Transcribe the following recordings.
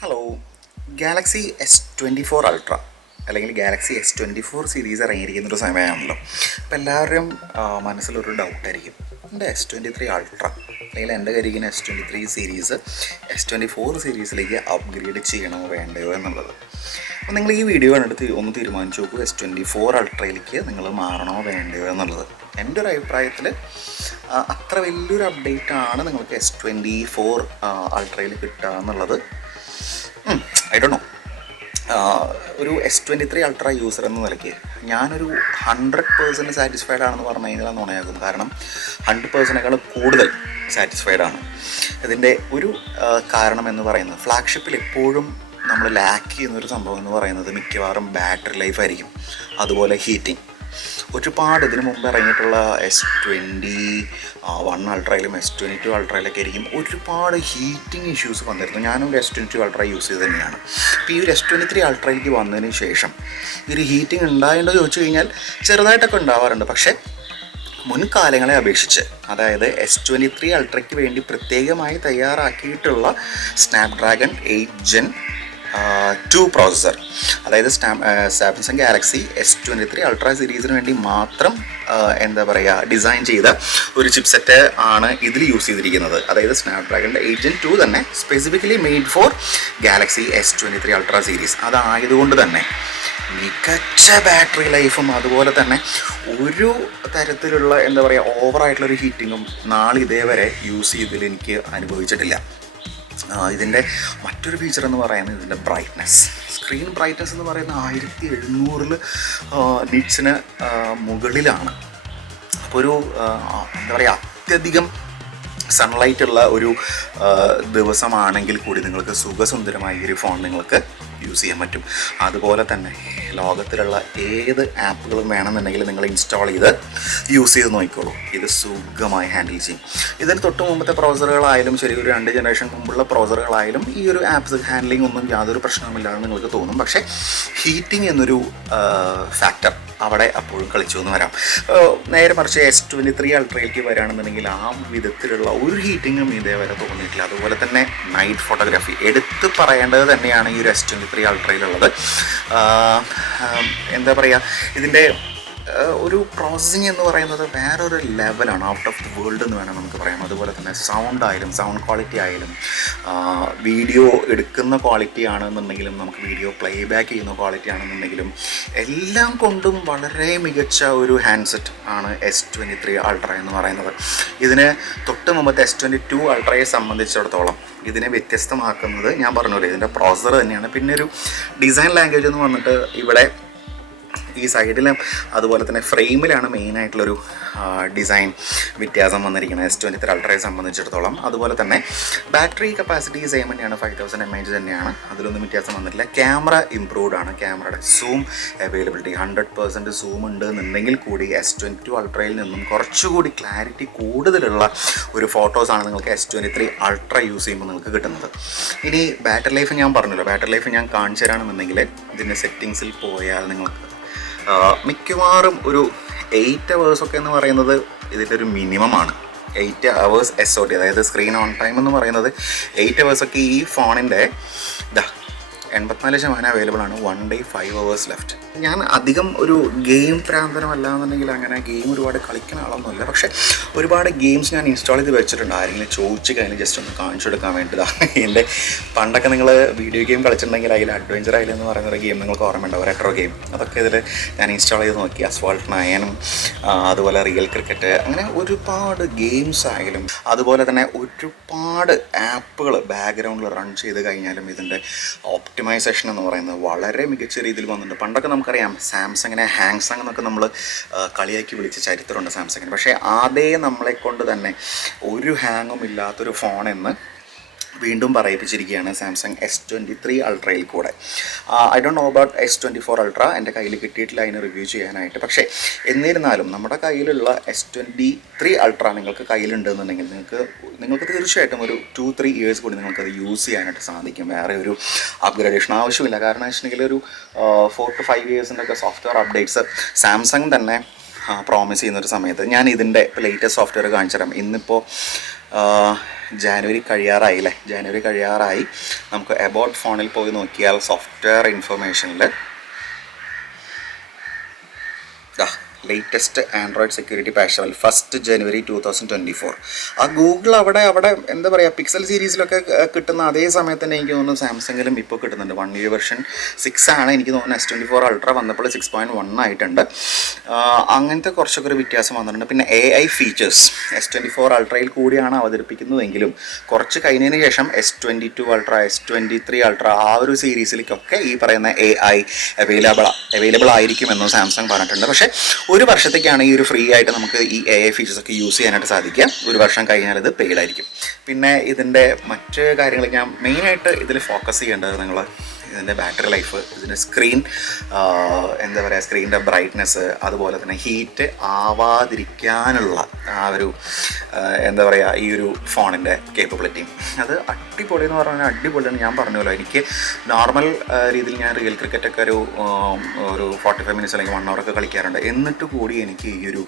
Hello Galaxy S twenty four ultra അല്ലെങ്കിൽ Galaxy S twenty four series ഇറങ്ങിയിരിക്കുന്ന ഒരു സമയമാണല്ലോ. അപ്പോൾ എല്ലാവരുടെയും മനസ്സിലൊരു ഡൗട്ടായിരിക്കും എന്റെ എസ് ട്വന്റി ത്രീ അൾട്ര അല്ലെങ്കിൽ എന്റെ കയ്യിരിക്കുന്ന S twenty three series S twenty four സീരീസിലേക്ക് upgrade ചെയ്യണമോ വേണ്ടയോ എന്നുള്ളത്. അപ്പോൾ നിങ്ങൾ ഈ വീഡിയോ കണ്ടെടുത്ത് ഒന്ന് തീരുമാനിച്ചു നോക്കൂ എസ് ട്വന്റി ഫോർ അൾട്രയിലേക്ക് നിങ്ങൾ മാറണമോ വേണ്ടയോ എന്നുള്ളത്. എന്റെ ഒരു അഭിപ്രായത്തിൽ അത്ര വലിയൊരു അപ്ഡേറ്റ് ആണ് നിങ്ങൾക്ക് എസ് ട്വന്റി ഫോർ അൾട്രയിൽ കിട്ടുക എന്നുള്ളത്. ഐ ഡോ നോ ഒരു S twenty three ultra user എന്ന നിലയ്ക്ക് ഞാനൊരു ഹൺഡ്രഡ് പേഴ്സന്റ് സാറ്റിസ്ഫൈഡ് ആണെന്ന് പറഞ്ഞു കഴിഞ്ഞാൽ നുണയാകും. കാരണം ഹൺഡ്രഡ് പേഴ്സനേക്കാൾ കൂടുതൽ സാറ്റിസ്ഫൈഡ് ആണ്. ഇതിന്റെ ഒരു കാരണം എന്ന് പറയുന്നത് ഫ്ലാഗ്ഷിപ്പിൽ എപ്പോഴും നമ്മൾ ലാക്ക് ചെയ്യുന്നൊരു സംഭവം എന്ന് പറയുന്നത് മിക്കവാറും ബാറ്ററി ലൈഫ് ആയിരിക്കും. അതുപോലെ ഹീറ്റിംഗ് ഒരുപാട് ഇതിനു മുമ്പ് ഇറങ്ങിയിട്ടുള്ള എസ് ട്വന്റി വൺ അൾട്രയിലും എസ് ട്വന്റി ടു അൾട്രയിലൊക്കെ ആയിരിക്കും ഒരുപാട് ഹീറ്റിംഗ് ഇഷ്യൂസ് വന്നിരുന്നു. ഞാനും ഒരു S twenty two ultra use ചെയ്ത് തന്നെയാണ്. അപ്പോൾ ഈ ഒരു എസ് ട്വന്റി ത്രീ അൾട്രയിലേക്ക് വന്നതിന് ശേഷം ഈ ഒരു ഹീറ്റിംഗ് ഉണ്ടായിട്ടുണ്ടോ ചോദിച്ചു കഴിഞ്ഞാൽ ചെറുതായിട്ടൊക്കെ ഉണ്ടാവാറുണ്ട്. പക്ഷേ മുൻകാലങ്ങളെ അപേക്ഷിച്ച് അതായത് എസ് ട്വന്റി ത്രീ അൾട്രയ്ക്ക് വേണ്ടി പ്രത്യേകമായി തയ്യാറാക്കിയിട്ടുള്ള Snapdragon eight gen two processor അതായത് Samsung Galaxy S twenty three ultra സീരീസിന് വേണ്ടി മാത്രം എന്താ പറയുക ഡിസൈൻ ചെയ്ത ഒരു ചിപ്സെറ്റ് ആണ് ഇതിൽ യൂസ് ചെയ്തിരിക്കുന്നത്. അതായത് സ്നാപ്ഡ്രാഗണിന്റെ എയ്റ്റ് ജെൻ ടു തന്നെ specifically made for Galaxy S twenty three ultra series അതായതുകൊണ്ട് തന്നെ മികച്ച ബാറ്ററി ലൈഫും അതുപോലെ തന്നെ ഒരു തരത്തിലുള്ള എന്താ പറയുക ഓവറായിട്ടുള്ള ഒരു ഹീറ്റിങ്ങും നാളെ ഇതേവരെ യൂസ് ചെയ്തതിൽ എനിക്ക് അനുഭവിച്ചിട്ടില്ല. ഇതിന്റെ മറ്റൊരു ഫീച്ചർ എന്ന് പറയുന്നത് ഇതിന്റെ ബ്രൈറ്റ്നസ് സ്ക്രീൻ ബ്രൈറ്റ്നസ് എന്ന് പറയുന്നത് ആയിരത്തി എഴുന്നൂറിൽ നിറ്റ്സിന് മുകളിലാണ്. അപ്പോൾ ഒരു എന്താ പറയുക അത്യധികം സൺലൈറ്റ് ഉള്ള ഒരു ദിവസമാണെങ്കിൽ കൂടി നിങ്ങൾക്ക് സുഖസുന്ദരമായി ഈ ഒരു ഫോൺ നിങ്ങൾക്ക് യൂസ് ചെയ്യാൻ പറ്റും. അതുപോലെ തന്നെ ലോകത്തിലുള്ള ഏത് ആപ്പുകളും വേണമെന്നുണ്ടെങ്കിൽ നിങ്ങൾ ഇൻസ്റ്റാൾ ചെയ്ത് യൂസ് ചെയ്ത് നോക്കിക്കോളൂ. ഇത് സുഖമായി ഹാൻഡിൽ ചെയ്യും. ഇതിന് തൊട്ട് മുമ്പത്തെ ബ്രൗസറുകളായാലും ശരി ഒരു രണ്ട് ജനറേഷൻ മുമ്പുള്ള ബ്രൗസറുകളായാലും ഈ ഒരു ആപ്പ്സ് ഹാൻഡ്ലിംഗ് ഒന്നും യാതൊരു പ്രശ്നവുമില്ലാതെ നിങ്ങൾക്ക് തോന്നും. പക്ഷേ ഹീറ്റിംഗ് എന്നൊരു ഫാക്ടർ അവിടെ അപ്പോഴും കളിച്ചു എന്ന് വരാം. നേരെ മറിച്ച് എസ് ട്വന്റി ത്രീ അൾട്രയിലേക്ക് വരികയാണെന്നുണ്ടെങ്കിൽ ആ വിധത്തിലുള്ള ഒരു ഹീറ്റിങ്ങും ഇതേവരെ തോന്നിയിട്ടില്ല. അതുപോലെ തന്നെ നൈറ്റ് ഫോട്ടോഗ്രാഫി എടുത്ത് പറയേണ്ടത് തന്നെയാണ് ഈ ഒരു എസ് ട്വന്റി ത്രീ അൾട്രയിലുള്ളത് എന്താ പറയുക ഇതിന്റെ ഒരു പ്രോസസ്സിങ് എന്ന് പറയുന്നത് വേറൊരു ലെവലാണ് ഔട്ട് ഓഫ് ദി വേൾഡ് എന്ന് വേണം നമുക്ക് പറയാം അതുപോലെ തന്നെ സൗണ്ട് ആയാലും സൗണ്ട് ക്വാളിറ്റി ആയാലും വീഡിയോ എടുക്കുന്ന ക്വാളിറ്റി ആണെന്നുണ്ടെങ്കിലും നമുക്ക് വീഡിയോ പ്ലേ ബാക്ക് ചെയ്യുന്ന ക്വാളിറ്റി ആണെന്നുണ്ടെങ്കിലും എല്ലാം കൊണ്ടും വളരെ മികച്ച ഒരു ഹാൻഡ്സെറ്റ് ആണ് എസ് ട്വന്റി ത്രീ അൾട്ര എന്ന് പറയുന്നത്. ഇതിന് തൊട്ട് മുമ്പത്തെ എസ് ട്വന്റി ടു അൾട്രയെ സംബന്ധിച്ചിടത്തോളം ഇതിനെ വ്യത്യസ്തമാക്കുന്നത് ഞാൻ പറഞ്ഞു ഇതിന്റെ പ്രോസർ തന്നെയാണ്. പിന്നെ ഒരു ഡിസൈൻ ലാംഗ്വേജ് എന്ന് വന്നിട്ട് ഇവിടെ ഈ സൈഡിലും അതുപോലെ തന്നെ ഫ്രെയിമിലാണ് മെയിനായിട്ടുള്ളൊരു ഡിസൈൻ വ്യത്യാസം വന്നിരിക്കുന്നത്. എസ് ട്വന്റി ത്രീ അൾട്രയെ സംബന്ധിച്ചിടത്തോളം. അതുപോലെ തന്നെ ബാറ്ററി കപ്പാസിറ്റി സെയിം തന്നെയാണ്. ഫൈവ് തൗസൻഡ് എം എച്ച് തന്നെയാണ്. അതിലൊന്നും വ്യത്യാസം വന്നിട്ടില്ല. ക്യാമറ ഇംപ്രൂവ്ഡ് ആണ്. ക്യാമറയുടെ zoom availability hundred percent zoom ഉണ്ട് എന്നുണ്ടെങ്കിൽ കൂടി എസ് ട്വന്റി ടു അൾട്രയിൽ നിന്നും കുറച്ചുകൂടി ക്ലാരിറ്റി കൂടുതലുള്ള ഒരു ഫോട്ടോസാണ് നിങ്ങൾക്ക് S twenty three ultra use ചെയ്യുമ്പോൾ നിങ്ങൾക്ക് കിട്ടുന്നത്. ഇനി ബാറ്ററി ലൈഫ് ഞാൻ പറഞ്ഞല്ലോ. ബാറ്ററി ലൈഫ് ഞാൻ കാണിച്ചു തരാണെന്നുണ്ടെങ്കിൽ ഇതിന്റെ സെറ്റിങ്സിൽ പോയാൽ നിങ്ങൾക്ക് മിക്കവാറും ഒരു എയ്റ്റ് അവേഴ്സൊക്കെ എന്ന് പറയുന്നത് ഇതിന്റെ ഒരു മിനിമമാണ് eight hours S O T അതായത് സ്ക്രീൻ ഓൺ ടൈം എന്ന് പറയുന്നത് എയ്റ്റ് അവേഴ്സൊക്കെ ഈ ഫോണിന്റെ ഇതാ എൺപത്തിനാല് ശതമാനം അവൈലബിൾ ആണ്. One day five hours left ഞാൻ അധികം ഒരു ഗെയിം പ്രാന്തരമല്ല എന്നുണ്ടെങ്കിൽ അങ്ങനെ ഗെയിം ഒരുപാട് കളിക്കുന്ന ആളൊന്നുമില്ല. പക്ഷേ ഒരുപാട് ഗെയിംസ് ഞാൻ ഇൻസ്റ്റാൾ ചെയ്ത് വെച്ചിട്ടുണ്ട്. ആരെങ്കിലും ചോദിച്ച് കഴിഞ്ഞാൽ ജസ്റ്റ് ഒന്ന് കാണിച്ചു കൊടുക്കാൻ വേണ്ടിയതാണ് എന്റെ പണ്ടൊക്കെ നിങ്ങൾ വീഡിയോ ഗെയിം കളിച്ചിട്ടുണ്ടെങ്കിൽ അതിൽ അഡ്വഞ്ചർ ഐലൻഡ് എന്ന് പറയുന്ന ഒരു ഗെയിം നിങ്ങൾക്ക് ഓർമ്മയുണ്ടാവും. റെട്രോ ഗെയിം അതൊക്കെ ഇതിൽ ഞാൻ ഇൻസ്റ്റാൾ ചെയ്ത് നോക്കി. അസ്വാൾട്ട് നയനും അതുപോലെ റിയൽ ക്രിക്കറ്റ് അങ്ങനെ ഒരുപാട് ഗെയിംസ് ആയാലും അതുപോലെ തന്നെ ഒരുപാട് ആപ്പുകൾ ബാക്ക്ഗ്രൗണ്ടിൽ റൺ ചെയ്ത് കഴിഞ്ഞാലും ഇതിന്റെ ഓപ്റ്റിമൈസേഷൻ എന്ന് പറയുന്നത് വളരെ മികച്ച രീതിയിൽ വന്നിട്ടുണ്ട്. പണ്ടൊക്കെ നമുക്കറിയാം സാംസങ്ങിനെ ഹാങ്സങ് എന്നൊക്കെ നമ്മൾ കളിയാക്കി വിളിച്ച ചരിത്രമുണ്ട് സാംസങ്ങിന്. പക്ഷേ ആദ്യം നമ്മളെ കൊണ്ട് തന്നെ ഒരു ഹാങ്ങും ഇല്ലാത്തൊരു ഫോണെന്ന് വീണ്ടും പറയിപ്പിച്ചിരിക്കുകയാണ് സാംസങ് എസ് ട്വന്റി ത്രീ അൾട്രയിൽ കൂടെ. I don't know about S twenty four ultra എന്റെ കയ്യിൽ കിട്ടിയിട്ടില്ല അതിന് റിവ്യൂ ചെയ്യാനായിട്ട്. പക്ഷേ എന്നിരുന്നാലും നമ്മുടെ കയ്യിലുള്ള എസ് ട്വന്റി ത്രീ അൾട്ര നിങ്ങൾക്ക് കയ്യിലുണ്ടെന്നുണ്ടെങ്കിൽ നിങ്ങൾക്ക് നിങ്ങൾക്ക് തീർച്ചയായിട്ടും ഒരു ടു ത്രീ ഇയേഴ്സ് കൂടി നിങ്ങൾക്കത് യൂസ് ചെയ്യാനായിട്ട് സാധിക്കും. വേറെ ഒരു അപ്ഗ്രേഡേഷൻ ആവശ്യമില്ല. കാരണം വെച്ചിട്ടുണ്ടെങ്കിൽ ഒരു ഫോർ ടു ഫൈവ് ഇയേഴ്സിന്റെ ഒക്കെ സോഫ്റ്റ്വെയർ അപ്ഡേറ്റ്സ് സാംസങ് തന്നെ പ്രോമിസ് ചെയ്യുന്ന ഒരു സമയത്ത്. ഞാൻ ഇതിന്റെ ലേറ്റസ്റ്റ് സോഫ്റ്റ്വെയർ കാണിച്ചു തരാം ഇന്നിപ്പോൾ ജാനുവരി കഴിയാറായി അല്ലേ? ജാനുവരി കഴിയാറായി. നമുക്ക് എബോട്ട് ഫോണിൽ പോയി നോക്കിയാൽ software ഇൻഫർമേഷനിൽ latest Android security patch first January two thousand twenty four ആ ഗൂഗിൾ അവിടെ അവിടെ എന്താ പറയുക പിക്സൽ സീരീസിലൊക്കെ കിട്ടുന്ന അതേ സമയത്ത് തന്നെ എനിക്ക് തോന്നുന്നു സാംസങ്ങിലും ഇപ്പോൾ കിട്ടുന്നുണ്ട്. വൺ ഇയർ വെർഷൻ സിക്സ് ആണ്. എനിക്ക് തോന്നുന്നു എസ് ട്വന്റി ഫോർ അൾട്ര വന്നപ്പോൾ സിക്സ് പോയിന്റ് വൺ ആയിട്ടുണ്ട്. അങ്ങനത്തെ കുറച്ചൊക്കെ ഒരു വ്യത്യാസം വന്നിട്ടുണ്ട്. പിന്നെ A I features S twenty four അൾട്രയിൽ കൂടിയാണ് അവതരിപ്പിക്കുന്നതെങ്കിലും കുറച്ച് കഴിഞ്ഞതിന് ശേഷം S twenty two ultra S twenty three ultra ആ ഒരു സീരീസിലേക്കൊക്കെ ഈ പറയുന്ന എ ഐ അവൈലബിൾ അവൈലബിൾ ആയിരിക്കുമെന്ന് സാംസങ് പറഞ്ഞിട്ടുണ്ട്. പക്ഷേ ഒരു വർഷത്തേക്കാണ് ഈ ഒരു ഫ്രീ ആയിട്ട് നമുക്ക് ഈ എ ഐ ഫീച്ചേഴ്സ് ഒക്കെ യൂസ് ചെയ്യാനായിട്ട് സാധിക്കുക. ഒരു വർഷം കഴിഞ്ഞാൽ ഇത് പെയ്ഡ് ആയിരിക്കും. പിന്നെ ഇതിന്റെ മറ്റ് കാര്യങ്ങൾ ഞാൻ മെയിനായിട്ട് ഇതിൽ ഫോക്കസ് ചെയ്യേണ്ടത് നിങ്ങൾ ഇതിന്റെ ബാറ്ററി ലൈഫ് ഇതിന്റെ സ്ക്രീൻ എന്താ പറയുക സ്ക്രീനിന്റെ ബ്രൈറ്റ്നെസ് അതുപോലെ തന്നെ ഹീറ്റ് ആവാതിരിക്കാനുള്ള ആ ഒരു എന്താ പറയുക ഈ ഒരു ഫോണിന്റെ കേപ്പബിലിറ്റിയും അത് അടിപൊളി എന്ന് പറഞ്ഞാൽ അടിപൊളിയാണ് ഞാൻ പറഞ്ഞല്ലോ. എനിക്ക് നോർമൽ രീതിയിൽ ഞാൻ റിയൽ ക്രിക്കറ്റൊക്കെ ഒരു ഒരു ഫോർട്ടി ഫൈവ് മിനിറ്റ്സ് അല്ലെങ്കിൽ വൺ അവറൊക്കെ കളിക്കാറുണ്ട്. എന്നിട്ട് കൂടി എനിക്ക് ഈ ഒരു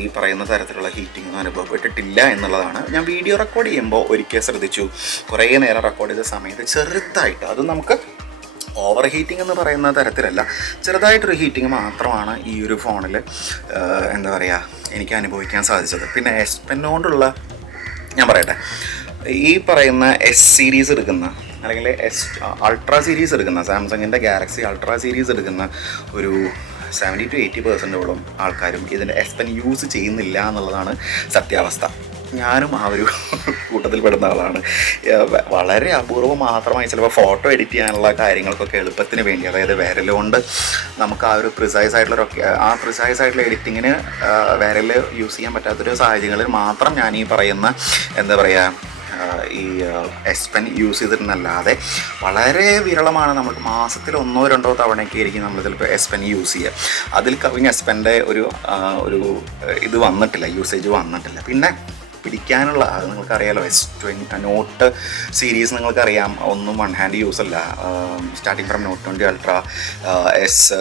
ഈ പറയുന്ന തരത്തിലുള്ള ഹീറ്റിംഗ് ഒന്നും അനുഭവപ്പെട്ടിട്ടില്ല എന്നുള്ളതാണ്. ഞാൻ വീഡിയോ റെക്കോർഡ് ചെയ്യുമ്പോൾ ഒരിക്കൽ ശ്രദ്ധിച്ചു. കുറേ നേരം റെക്കോർഡ് ചെയ്ത സമയത്ത് ചെറുതായിട്ട് അത് നമുക്ക് ഓവർ ഹീറ്റിംഗ് എന്ന് പറയുന്ന തരത്തിലല്ല. ചെറുതായിട്ടൊരു ഹീറ്റിംഗ് മാത്രമാണ് ഈ ഒരു ഫോണിൽ എന്താ പറയുക എനിക്ക് അനുഭവിക്കാൻ സാധിച്ചത്. പിന്നെ എസ് പെൻ ഞാൻ പറയട്ടെ ഈ പറയുന്ന എസ് സീരീസ് എടുക്കുന്ന അല്ലെങ്കിൽ എസ് അൾട്രാ സീരീസ് എടുക്കുന്ന സാംസങ്ങിന്റെ ഗാലക്സി അൾട്രാ സീരീസ് എടുക്കുന്ന ഒരു സെവന്റി ടു എയ്റ്റി പെർസെന്റോളം ആൾക്കാരും ഇതിന്റെ എസ് പെൻ യൂസ് ചെയ്യുന്നില്ല എന്നുള്ളതാണ് സത്യാവസ്ഥ. ഞാനും ആ ഒരു കൂട്ടത്തിൽ പെടുന്ന ആളാണ്. വളരെ അപൂർവം മാത്രമായി ചിലപ്പോൾ ഫോട്ടോ എഡിറ്റ് ചെയ്യാനുള്ള കാര്യങ്ങൾക്കൊക്കെ എളുപ്പത്തിന് വേണ്ടി അതായത് വിരലുകൊണ്ട് നമുക്ക് ആ ഒരു പ്രിസൈസ് ആയിട്ടുള്ള ആ പ്രിസൈസ് ആയിട്ടുള്ള എഡിറ്റിങ്ങിന് വിരൽ യൂസ് ചെയ്യാൻ പറ്റാത്തൊരു സാഹചര്യങ്ങളിൽ മാത്രം ഞാൻ ഈ പറയുന്ന എന്താ പറയുക ഈ എസ് പെൻ യൂസ് ചെയ്തിരുന്നല്ലാതെ വളരെ വിരളമാണ് നമുക്ക് മാസത്തിൽ ഒന്നോ രണ്ടോ തവണയൊക്കെ ആയിരിക്കും നമ്മൾ ചിലപ്പോൾ എസ് പെൻ യൂസ് ചെയ്യുക അതിൽ കവിഞ്ഞ എസ് പെന്റെ ഒരു ഒരു ഇത് വന്നിട്ടില്ല യൂസേജ് വന്നിട്ടില്ല. പിന്നെ പിടിക്കാനുള്ള നിങ്ങൾക്കറിയാലോ. എസ് ട്വന്റി നോട്ട് സീരീസ് നിങ്ങൾക്കറിയാം. ഒന്നും വൺ ഹാൻഡ് യൂസ് അല്ല. Starting from note twenty ultra S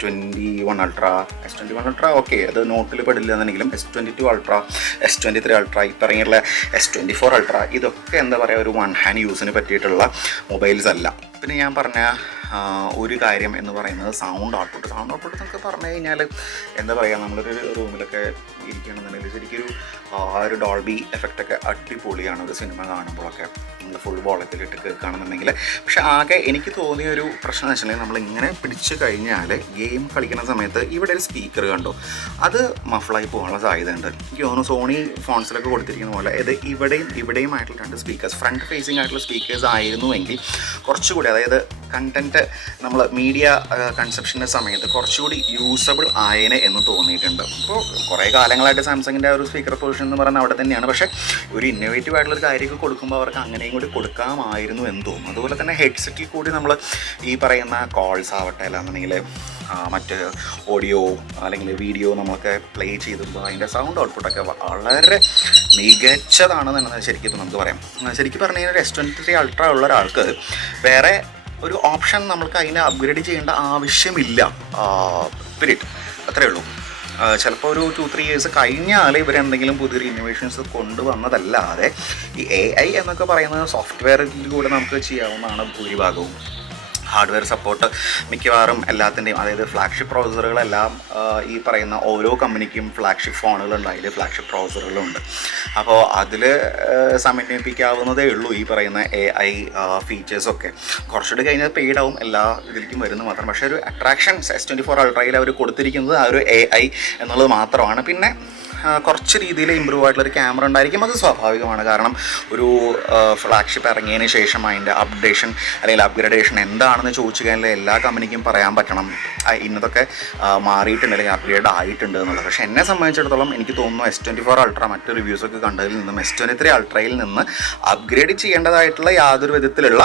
twenty one ultra S twenty one ultra okay അത് നോട്ടിൽ പെടില്ല എന്നുണ്ടെങ്കിലും S twenty two ultra S twenty three ultra ഇപ്പം പറഞ്ഞുള്ള എസ് ട്വന്റി ഫോർ അൾട്ര ഇതൊക്കെ എന്താ പറയുക ഒരു വൺ ഹാൻഡ് യൂസിന് പറ്റിയിട്ടുള്ള മൊബൈൽസ് അല്ല. പിന്നെ ഞാൻ പറഞ്ഞ ഒരു കാര്യം എന്ന് പറയുന്നത് സൗണ്ട് ഔട്ട്പുട്ട് സൗണ്ട് ഔട്ട്പുട്ട് എന്നൊക്കെ പറഞ്ഞു കഴിഞ്ഞാൽ എന്താ പറയുക നമ്മളൊരു റൂമിലൊക്കെ ഇരിക്കുകയാണെന്നുണ്ടെങ്കിൽ ശരിക്കൊരു ആ ഒരു ഡോൾബി എഫക്റ്റൊക്കെ അടിപൊളിയാണ് ഒരു സിനിമ കാണുമ്പോഴൊക്കെ. നമ്മൾ ഫുൾ വോളത്തിലിട്ട് കേൾക്കുകയാണെന്നുണ്ടെങ്കിൽ. പക്ഷെ ആകെ എനിക്ക് തോന്നിയ ഒരു പ്രശ്നം എന്ന് വെച്ചിട്ടുണ്ടെങ്കിൽ നമ്മൾ ഇങ്ങനെ പിടിച്ചു കഴിഞ്ഞാൽ ഗെയിം കളിക്കുന്ന സമയത്ത് ഇവിടെ ഒരു സ്പീക്കർ കണ്ടു. അത് മഫ്ളായി പോകാനുള്ള സാധ്യത ഉണ്ട് എനിക്ക് തോന്നുന്നു സോണി ഫോൺസിലൊക്കെ കൊടുത്തിരിക്കുന്ന പോലെ ഇത് ഇവിടെയും ഇവിടെയും ആയിട്ടുള്ള രണ്ട് സ്പീക്കേഴ്സ് ഫ്രണ്ട് ഫേസിംഗ് ആയിട്ടുള്ള സ്പീക്കേഴ്സ് ആയിരുന്നുവെങ്കിൽ കുറച്ചുകൂടി അതായത് കണ്ടന്റ് നമ്മൾ മീഡിയ കൺസെപ്ഷന്റെ സമയത്ത് കുറച്ചുകൂടി യൂസബിൾ ആയേനെ എന്ന് തോന്നിയിട്ടുണ്ട്. ഇപ്പോൾ കുറേ കാലങ്ങളായിട്ട് സാംസങ്ങിന്റെ ആ ഒരു സ്പീക്കർ പൊസിഷൻ എന്ന് പറയുന്നത് അവിടെ തന്നെയാണ്. പക്ഷേ ഒരു ഇന്നോവേറ്റീവ് ആയിട്ടുള്ള ഒരു കാര്യമൊക്കെ കൊടുക്കുമ്പോൾ അവർക്ക് അങ്ങനെയും കൂടി കൊടുക്കാമായിരുന്നു എന്ന് തോന്നുന്നു. അതുപോലെ തന്നെ ഹെഡ്സെറ്റിൽ കൂടി നമ്മൾ ഈ പറയുന്ന കോൾസ് ആവട്ടെ അല്ലാന്നുണ്ടെങ്കിൽ മറ്റ് ഓഡിയോ അല്ലെങ്കിൽ വീഡിയോ നമ്മളൊക്കെ പ്ലേ ചെയ്തുമ്പോൾ അതിന്റെ സൗണ്ട് ഔട്ട്പുട്ടൊക്കെ വളരെ മികച്ചതാണെന്ന് തന്നെ ശരിക്കും നമുക്ക് പറയാം. ശരിക്കും പറഞ്ഞു കഴിഞ്ഞാൽ എസ് ട്വന്റി ത്രീ അൾട്ര ഉള്ള ഒരാൾക്ക് വേറെ ഒരു ഓപ്ഷൻ നമ്മൾക്ക് അതിനെ അപ്ഗ്രേഡ് ചെയ്യേണ്ട ആവശ്യമില്ല. പിരിറ്റ് അത്രേ ഉള്ളൂ. ചിലപ്പോൾ ഒരു ടു ത്രീ ഇയേഴ്സ് കഴിഞ്ഞാൽ ഇവരെന്തെങ്കിലും പുതിയൊരു ഇന്നോവേഷൻസ് കൊണ്ടുവന്നതല്ലാതെ ഈ എ ഐ എന്നൊക്കെ പറയുന്നത് സോഫ്റ്റ്വെയറിൽ കൂടെ നമുക്ക് ചെയ്യാവുന്നതാണ് ഭൂരിഭാഗവും. ഹാർഡ്വെയർ സപ്പോർട്ട് മിക്കവാറും എല്ലാത്തിന്റെയും അതായത് ഫ്ലാഗ്ഷിപ്പ് പ്രോസസറുകളെല്ലാം ഈ പറയുന്ന ഓരോ കമ്പനിക്കും ഫ്ലാഗ്ഷിപ്പ് ഫോണുകളുണ്ട് അതിൽ ഫ്ലാഗ്ഷിപ്പ് പ്രോസസറുകളുണ്ട് അപ്പോൾ അതിൽ സമന്വയിപ്പിക്കാവുന്നതേ ഉള്ളൂ ഈ പറയുന്ന എ ഐ ഫീച്ചേഴ്സൊക്കെ കുറച്ചുകൂടി കഴിഞ്ഞാൽ പെയ്ഡാവും എല്ലാ ഇതിലേക്കും വരുന്നത് മാത്രം. പക്ഷേ ഒരു അട്രാക്ഷൻ എസ് ട്വന്റി ഫോർ അൾട്രയിൽ അവർ കൊടുത്തിരിക്കുന്നത് ആ ഒരു എ ഐ എന്നുള്ളത് മാത്രമാണ്. പിന്നെ കുറച്ച് രീതിയിൽ ഇമ്പ്രൂവ് ആയിട്ടുള്ളൊരു ക്യാമറ ഉണ്ടായിരിക്കും. അത് സ്വാഭാവികമാണ്. കാരണം ഒരു ഫ്ലാഗ്ഷിപ്പ് ഇറങ്ങിയതിന് ശേഷം അതിന്റെ അപ്ഡേഷൻ അല്ലെങ്കിൽ അപ്ഗ്രഡേഷൻ എന്താണെന്ന് ചോദിച്ചു കഴിഞ്ഞാൽ എല്ലാ കമ്പനിക്കും പറയാൻ പറ്റണം. ഇന്നതൊക്കെ മാറിയിട്ടുണ്ട് അല്ലെങ്കിൽ അപ്ഗ്രേഡ് ആയിട്ടുണ്ട് എന്നുള്ളത്. പക്ഷേ എന്നെ സംബന്ധിച്ചിടത്തോളം എനിക്ക് തോന്നുന്നു എസ് ട്വന്റി ഫോർ അൾട്ര മറ്റ് റിവ്യൂസൊക്കെ കണ്ടതിൽ നിന്നും എസ് ട്വന്റി ത്രീ അൾട്രയിൽ നിന്ന് അപ്ഗ്രേഡ് ചെയ്യേണ്ടതായിട്ടുള്ള യാതൊരു വിധത്തിലുള്ള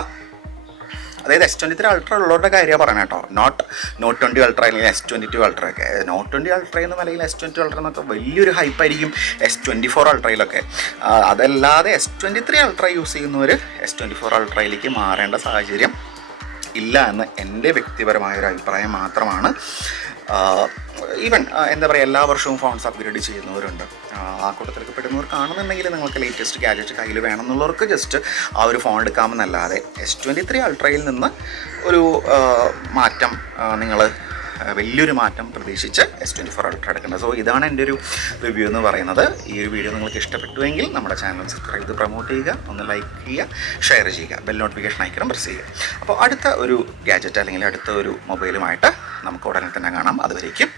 അതായത് എസ് ട്വന്റി ത്രീ അൾട്ര ഉള്ളവരുടെ കാര്യമാണ് പറയണം കേട്ടോ. നോട്ട് നോട്ട് ട്വന്റി അൾട്ര അല്ലെങ്കിൽ എസ് ട്വന്റി ടു അൾട്ര ഒക്കെ നോട്ട് ട്വന്റി അൾട്ര എന്നും അല്ലെങ്കിൽ എസ് ട്വന്റി അൾട്ര എന്നൊക്കെ വലിയൊരു ഹൈപ്പായിരിക്കും എസ് ട്വന്റി ഫോർ അൾട്രയിലൊക്കെ അതല്ലാതെ S twenty three ultra use ചെയ്യുന്നവർ എസ് ട്വന്റി ഫോർ അൾട്രയിലേക്ക് മാറേണ്ട സാഹചര്യം ഇല്ല എന്ന് എന്റെ വ്യക്തിപരമായ ഒരു അഭിപ്രായം മാത്രമാണ്. ഈവൻ എന്താ പറയുക എല്ലാ വർഷവും ഫോൺസ് അപ്ഗ്രേഡ് ചെയ്യുന്നവരുണ്ട്. ആ, കൂട്ടത്തിലൊക്കെ പെടുന്നവർക്കാണെന്നുണ്ടെങ്കിൽ നിങ്ങൾക്ക് ലേറ്റസ്റ്റ് ഗാഡ്ജറ്റ് കയ്യിൽ വേണമെന്നുള്ളവർക്ക് ജസ്റ്റ് ആ ഒരു ഫോൺ എടുക്കാമെന്നല്ലാതെ എസ് ട്വന്റി ത്രീ അൾട്രയിൽ നിന്ന് ഒരു മാറ്റം നിങ്ങൾ വലിയൊരു മാറ്റം പ്രതീക്ഷിച്ച് എസ് ട്വന്റി ഫോർ അൾട്ര എടുക്കേണ്ടത്. സോ ഇതാണ് എന്റെ ഒരു റിവ്യൂ എന്ന് പറയുന്നത്. ഈ ഒരു വീഡിയോ നിങ്ങൾക്ക് ഇഷ്ടപ്പെട്ടുവെങ്കിൽ നമ്മുടെ ചാനൽ സബ്സ്ക്രൈബ് ചെയ്ത് പ്രൊമോട്ട് ചെയ്യുക ഒന്ന് ലൈക്ക് ചെയ്യുക ഷെയർ ചെയ്യുക ബെൽ നോട്ടിഫിക്കേഷൻ ഐക്കണം പ്രസ് ചെയ്യുക. അപ്പോൾ അടുത്ത ഒരു ഗാജറ്റ് അല്ലെങ്കിൽ അടുത്ത ഒരു മൊബൈലുമായിട്ട് നമുക്ക് ഉടനെ തന്നെ കാണാം. അതുവരേക്കും